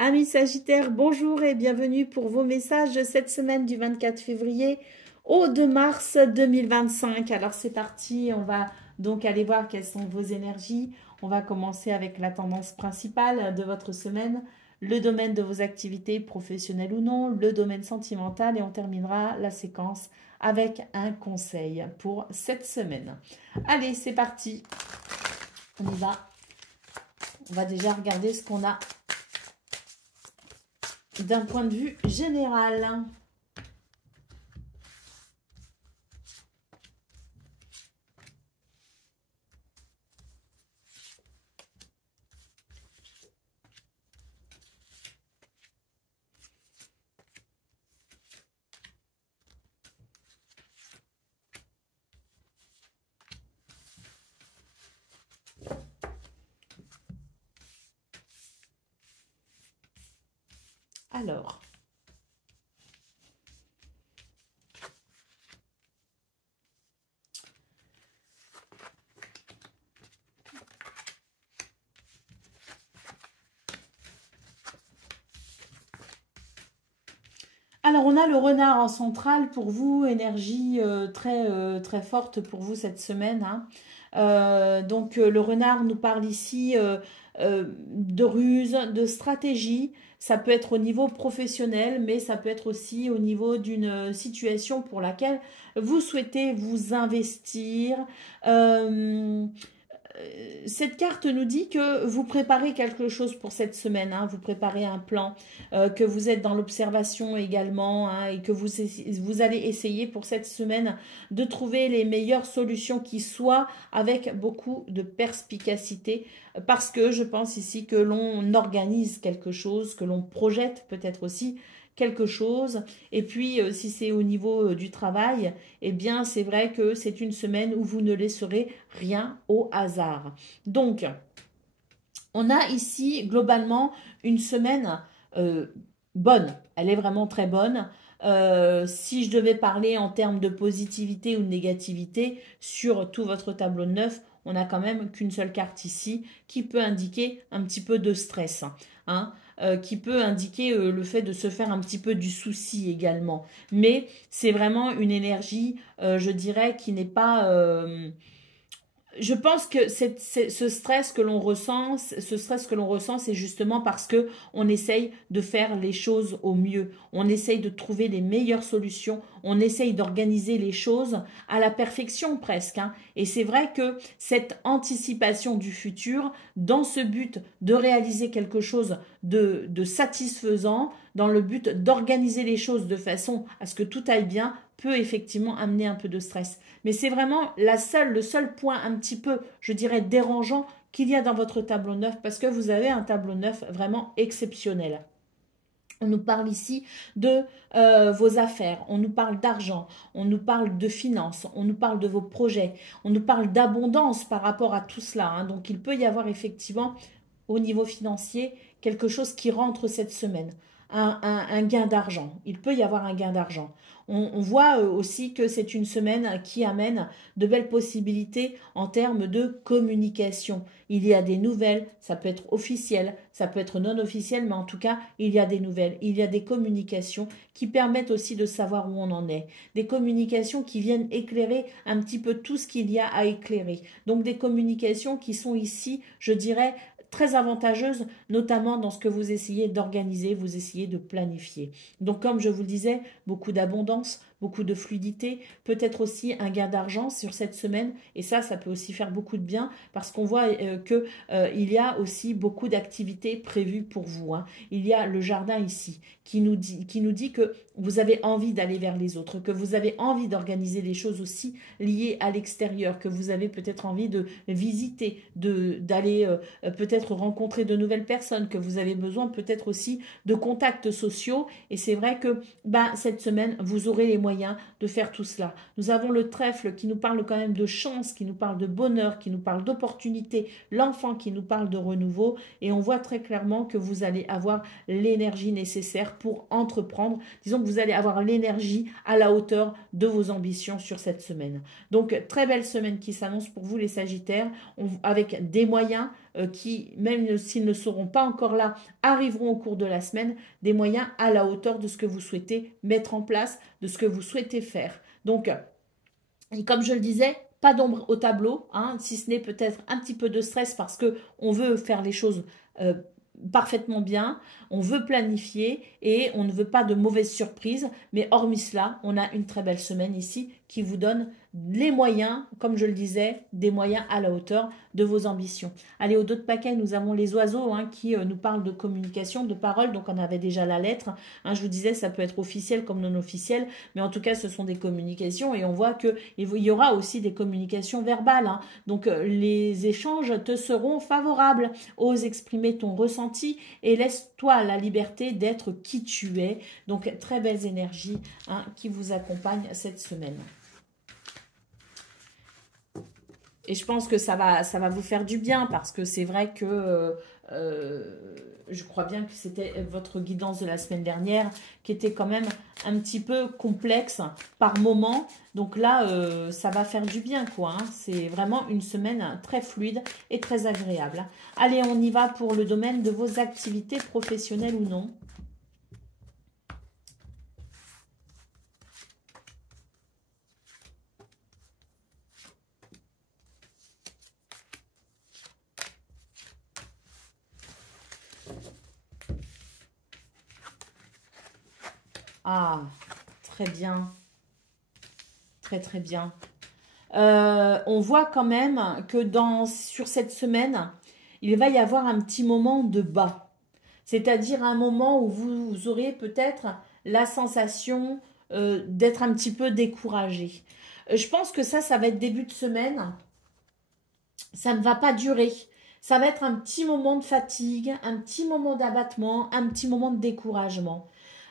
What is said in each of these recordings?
Amis Sagittaires, bonjour et bienvenue pour vos messages de cette semaine du 24 février au 2 mars 2025. Alors c'est parti, on va donc aller voir quelles sont vos énergies. On va commencer avec la tendance principale de votre semaine, le domaine de vos activités professionnelles ou non, le domaine sentimental et on terminera la séquence avec un conseil pour cette semaine. Allez, c'est parti, on y va. On va déjà regarder ce qu'on a d'un point de vue général. Alors, on a le renard en centrale pour vous, énergie très forte pour vous cette semaine, hein. Donc, le renard nous parle ici de ruse, de stratégie. Ça peut être au niveau professionnel, mais ça peut être aussi au niveau d'une situation pour laquelle vous souhaitez vous investir. Euh, cette carte nous dit que vous préparez quelque chose pour cette semaine, hein, vous préparez un plan, que vous êtes dans l'observation également, hein, et que vous allez essayer pour cette semaine de trouver les meilleures solutions qui soient avec beaucoup de perspicacité, parce que je pense ici que l'on organise quelque chose, que l'on projette peut-être aussi quelque chose. Et puis, si c'est au niveau du travail, eh bien, c'est vrai que c'est une semaine où vous ne laisserez rien au hasard. Donc, on a ici, globalement, une semaine bonne. Elle est vraiment très bonne. Si je devais parler en termes de positivité ou de négativité sur tout votre tableau de neuf, on n'a quand même qu'une seule carte ici qui peut indiquer un petit peu de stress, hein, qui peut indiquer le fait de se faire un petit peu du souci également. Mais c'est vraiment une énergie, je dirais, qui n'est pas... je pense que ce stress que l'on ressent, c'est justement parce que on essaye de faire les choses au mieux. On essaye de trouver les meilleures solutions. On essaye d'organiser les choses à la perfection presque, hein. Et c'est vrai que cette anticipation du futur, dans ce but de réaliser quelque chose de satisfaisant, dans le but d'organiser les choses de façon à ce que tout aille bien, peut effectivement amener un peu de stress. Mais c'est vraiment le seul point un petit peu, je dirais, dérangeant qu'il y a dans votre tableau neuf, parce que vous avez un tableau neuf vraiment exceptionnel. On nous parle ici de vos affaires, on nous parle d'argent, on nous parle de finances, on nous parle de vos projets, on nous parle d'abondance par rapport à tout cela, hein. Donc il peut y avoir effectivement au niveau financier quelque chose qui rentre cette semaine, un gain d'argent. Il peut y avoir un gain d'argent. On voit aussi que c'est une semaine qui amène de belles possibilités en termes de communication. Il y a des nouvelles, ça peut être officiel, ça peut être non officiel, mais en tout cas, il y a des nouvelles, il y a des communications qui permettent aussi de savoir où on en est. Des communications qui viennent éclairer un petit peu tout ce qu'il y a à éclairer. Donc des communications qui sont ici, je dirais, très avantageuse, notamment dans ce que vous essayez d'organiser, vous essayez de planifier. Donc comme je vous le disais, beaucoup d'abondance, beaucoup de fluidité, peut-être aussi un gain d'argent sur cette semaine, et ça peut aussi faire beaucoup de bien, parce qu'on voit il y a aussi beaucoup d'activités prévues pour vous, hein. Il y a le jardin ici, qui nous dit que vous avez envie d'aller vers les autres, que vous avez envie d'organiser les choses aussi liées à l'extérieur, que vous avez peut-être envie de visiter, d'aller peut-être rencontrer de nouvelles personnes, que vous avez besoin peut-être aussi de contacts sociaux. Et c'est vrai que cette semaine, vous aurez les moyens de faire tout cela. Nous avons le trèfle qui nous parle quand même de chance, qui nous parle de bonheur, qui nous parle d'opportunité, l'enfant qui nous parle de renouveau. Et on voit très clairement que vous allez avoir l'énergie nécessaire pour entreprendre. Disons que vous allez avoir l'énergie à la hauteur de vos ambitions sur cette semaine. Donc, très belle semaine qui s'annonce pour vous les Sagittaires, avec des moyens, qui, même s'ils ne seront pas encore là, arriveront au cours de la semaine, des moyens à la hauteur de ce que vous souhaitez mettre en place, de ce que vous souhaitez faire. Donc, et comme je le disais, pas d'ombre au tableau, hein, si ce n'est peut-être un petit peu de stress parce que on veut faire les choses euh, parfaitement bien, on veut planifier et on ne veut pas de mauvaises surprises. Mais hormis cela, on a une très belle semaine ici qui vous donne les moyens, comme je le disais, des moyens à la hauteur de vos ambitions. Allez, au dos de paquet, nous avons les oiseaux hein, qui nous parlent de communication, de parole. Donc, on avait déjà la lettre. Hein, je vous disais, ça peut être officiel comme non officiel. Mais en tout cas, ce sont des communications. Et on voit qu'il y aura aussi des communications verbales. Hein. Donc, les échanges te seront favorables. Ose exprimer ton ressenti et laisse-toi la liberté d'être qui tu es. Donc, très belles énergies hein, qui vous accompagnent cette semaine. Et je pense que ça va vous faire du bien parce que c'est vrai que je crois bien que c'était votre guidance de la semaine dernière qui était quand même un petit peu complexe par moment. Donc là, ça va faire du bien quoi. Hein. C'est vraiment une semaine très fluide et très agréable. Allez, on y va pour le domaine de vos activités professionnelles ou non. Ah, très bien. Très, très bien. On voit quand même que sur cette semaine, il va y avoir un petit moment de bas. C'est-à-dire un moment où vous aurez peut-être la sensation d'être un petit peu découragé. Je pense que ça va être début de semaine. Ça ne va pas durer. Ça va être un petit moment de fatigue, un petit moment d'abattement, un petit moment de découragement.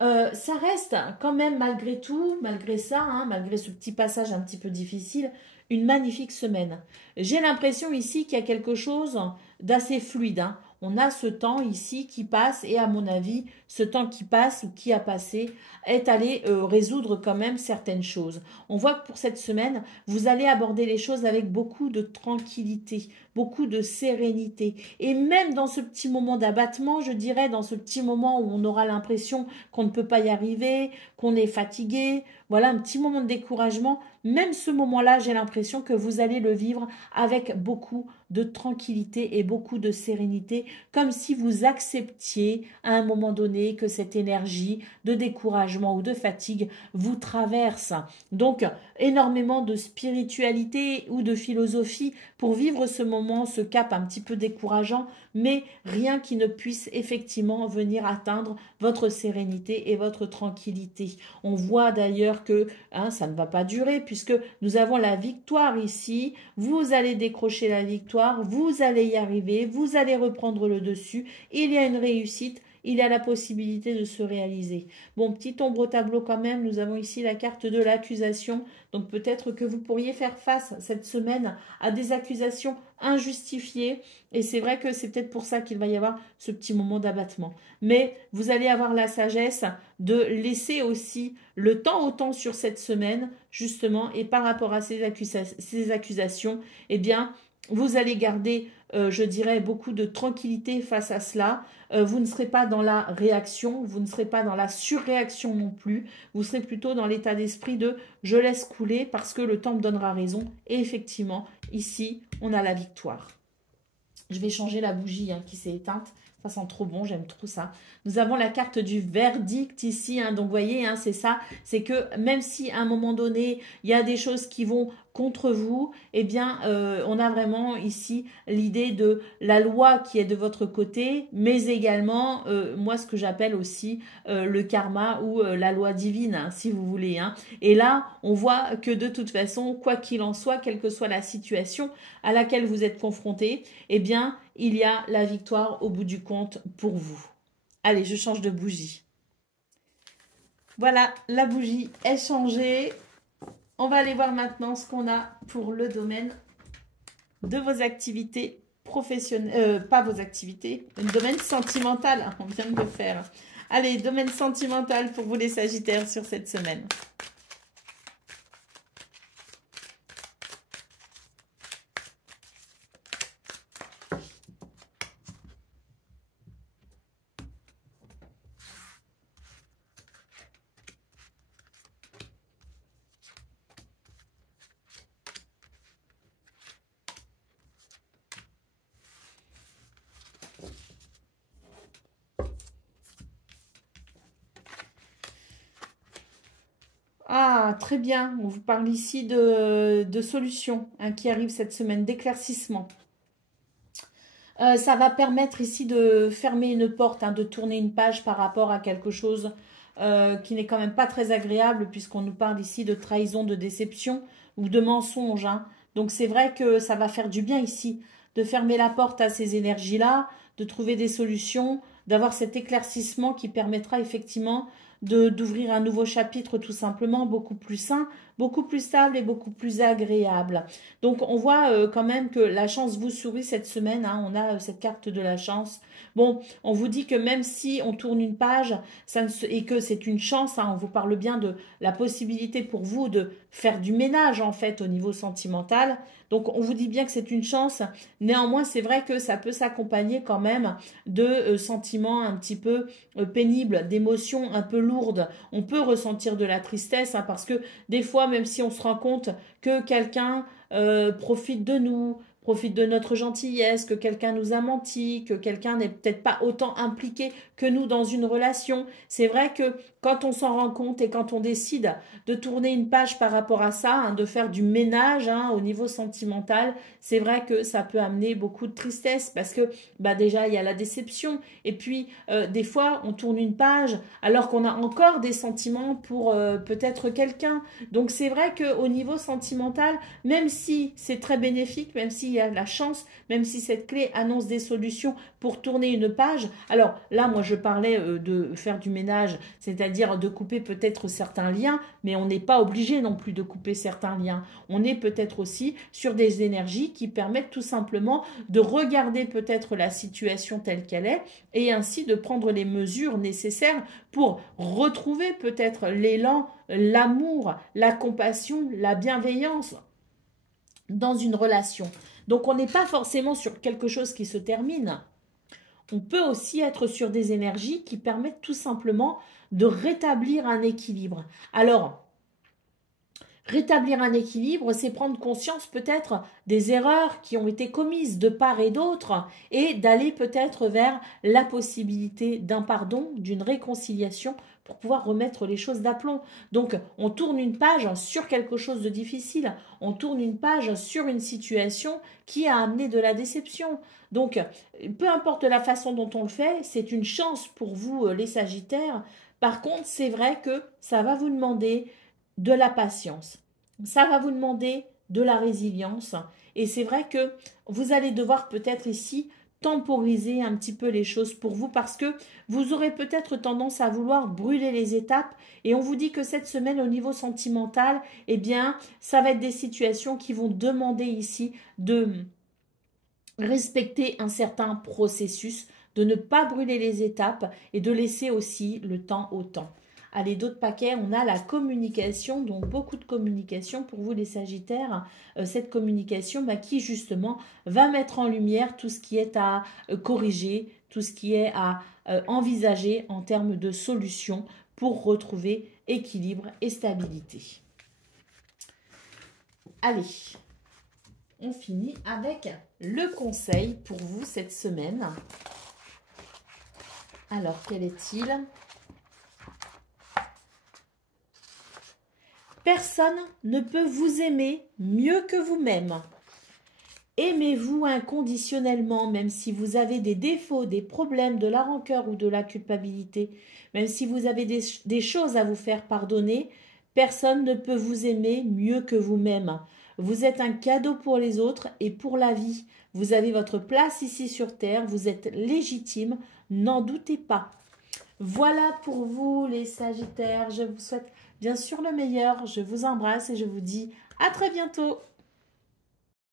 Ça reste quand même malgré tout, malgré ça, hein, malgré ce petit passage un petit peu difficile, une magnifique semaine. J'ai l'impression ici qu'il y a quelque chose d'assez fluide. Hein. On a ce temps ici qui passe et à mon avis, ce temps qui passe ou qui a passé est allé résoudre quand même certaines choses. On voit que pour cette semaine, vous allez aborder les choses avec beaucoup de tranquillité, beaucoup de sérénité. Et même dans ce petit moment d'abattement, je dirais, dans ce petit moment où on aura l'impression qu'on ne peut pas y arriver, qu'on est fatigué, voilà un petit moment de découragement, même ce moment-là, j'ai l'impression que vous allez le vivre avec beaucoup de tranquillité et beaucoup de sérénité, comme si vous acceptiez à un moment donné que cette énergie de découragement ou de fatigue vous traverse. Donc, énormément de spiritualité ou de philosophie pour vivre ce moment, ce cap un petit peu décourageant, mais rien qui ne puisse effectivement venir atteindre votre sérénité et votre tranquillité. On voit d'ailleurs que hein, ça ne va pas durer puisque nous avons la victoire ici. Vous allez décrocher la victoire, vous allez y arriver, vous allez reprendre le dessus. Il y a une réussite. Il y a la possibilité de se réaliser. Bon, petite ombre au tableau quand même, nous avons ici la carte de l'accusation. Donc peut-être que vous pourriez faire face cette semaine à des accusations injustifiées. Et c'est vrai que c'est peut-être pour ça qu'il va y avoir ce petit moment d'abattement. Mais vous allez avoir la sagesse de laisser aussi le temps au temps sur cette semaine, justement, et par rapport à ces accusations, eh bien, vous allez garder, je dirais, beaucoup de tranquillité face à cela. Vous ne serez pas dans la réaction, vous ne serez pas dans la surréaction non plus. Vous serez plutôt dans l'état d'esprit de « je laisse couler parce que le temps me donnera raison ». Et effectivement, ici, on a la victoire. Je vais changer la bougie hein, qui s'est éteinte. Ça sent trop bon, j'aime trop ça. Nous avons la carte du verdict ici. Hein, donc, vous voyez, hein, c'est ça. C'est que même si à un moment donné, il y a des choses qui vont contre vous, eh bien, on a vraiment ici l'idée de la loi qui est de votre côté, mais également, moi, ce que j'appelle aussi le karma ou la loi divine, hein, si vous voulez. Hein. Et là, on voit que de toute façon, quoi qu'il en soit, quelle que soit la situation à laquelle vous êtes confronté, eh bien, il y a la victoire au bout du compte pour vous. Allez, je change de bougie. Voilà, la bougie est changée. On va aller voir maintenant ce qu'on a pour le domaine de vos activités professionnelles. Pas vos activités, le domaine sentimental. On vient de le faire. Allez, domaine sentimental pour vous les Sagittaires sur cette semaine. Ah, très bien. On vous parle ici de solutions hein, qui arrivent cette semaine, d'éclaircissement. Ça va permettre ici de fermer une porte, hein, de tourner une page par rapport à quelque chose qui n'est quand même pas très agréable puisqu'on nous parle ici de trahison, de déception ou de mensonge. Hein. Donc c'est vrai que ça va faire du bien ici de fermer la porte à ces énergies-là, de trouver des solutions, d'avoir cet éclaircissement qui permettra effectivement d'ouvrir un nouveau chapitre tout simplement, beaucoup plus sain, beaucoup plus stable et beaucoup plus agréable. Donc on voit quand même que la chance vous sourit cette semaine, hein, on a cette carte de la chance. Bon, on vous dit que même si on tourne une page et que c'est une chance, hein, on vous parle bien de la possibilité pour vous de faire du ménage en fait au niveau sentimental. Donc on vous dit bien que c'est une chance. Néanmoins, c'est vrai que ça peut s'accompagner quand même de sentiments un petit peu pénibles, d'émotions un peu lourdes. On peut ressentir de la tristesse hein, parce que des fois, même si on se rend compte que quelqu'un profite de nous, profite de notre gentillesse, que quelqu'un nous a menti, que quelqu'un n'est peut-être pas autant impliqué que nous dans une relation. C'est vrai que quand on s'en rend compte et quand on décide de tourner une page par rapport à ça, hein, de faire du ménage hein, au niveau sentimental, c'est vrai que ça peut amener beaucoup de tristesse parce que bah déjà il y a la déception et puis des fois on tourne une page alors qu'on a encore des sentiments pour peut-être quelqu'un. Donc c'est vrai qu'au niveau sentimental, même si c'est très bénéfique, même s'il y a la chance, même si cette clé annonce des solutions pour tourner une page, alors là moi je parlais de faire du ménage, c'est-à-dire de couper peut-être certains liens, mais on n'est pas obligé non plus de couper certains liens. On est peut-être aussi sur des énergies qui permettent tout simplement de regarder peut-être la situation telle qu'elle est et ainsi de prendre les mesures nécessaires pour retrouver peut-être l'élan, l'amour, la compassion, la bienveillance dans une relation. Donc on n'est pas forcément sur quelque chose qui se termine. On peut aussi être sur des énergies qui permettent tout simplement de rétablir un équilibre. Alors, rétablir un équilibre, c'est prendre conscience peut-être des erreurs qui ont été commises de part et d'autre et d'aller peut-être vers la possibilité d'un pardon, d'une réconciliation pour pouvoir remettre les choses d'aplomb. Donc, on tourne une page sur quelque chose de difficile, on tourne une page sur une situation qui a amené de la déception. Donc, peu importe la façon dont on le fait, c'est une chance pour vous, les Sagittaires. Par contre, c'est vrai que ça va vous demander de la patience. Ça va vous demander de la résilience. Et c'est vrai que vous allez devoir peut-être ici temporiser un petit peu les choses pour vous parce que vous aurez peut-être tendance à vouloir brûler les étapes et on vous dit que cette semaine au niveau sentimental, eh bien, ça va être des situations qui vont demander ici de respecter un certain processus, de ne pas brûler les étapes et de laisser aussi le temps au temps. Allez, d'autres paquets, on a la communication, donc beaucoup de communication pour vous les Sagittaires. Cette communication qui justement va mettre en lumière tout ce qui est à corriger, tout ce qui est à envisager en termes de solutions pour retrouver équilibre et stabilité. Allez, on finit avec le conseil pour vous cette semaine. Alors, quel est-il ? Personne ne peut vous aimer mieux que vous-même. Aimez-vous inconditionnellement, même si vous avez des défauts, des problèmes, de la rancœur ou de la culpabilité, même si vous avez des choses à vous faire pardonner, personne ne peut vous aimer mieux que vous-même. Vous êtes un cadeau pour les autres et pour la vie. Vous avez votre place ici sur Terre, vous êtes légitime, n'en doutez pas. Voilà pour vous les Sagittaires, je vous souhaite bien sûr le meilleur, je vous embrasse et je vous dis à très bientôt.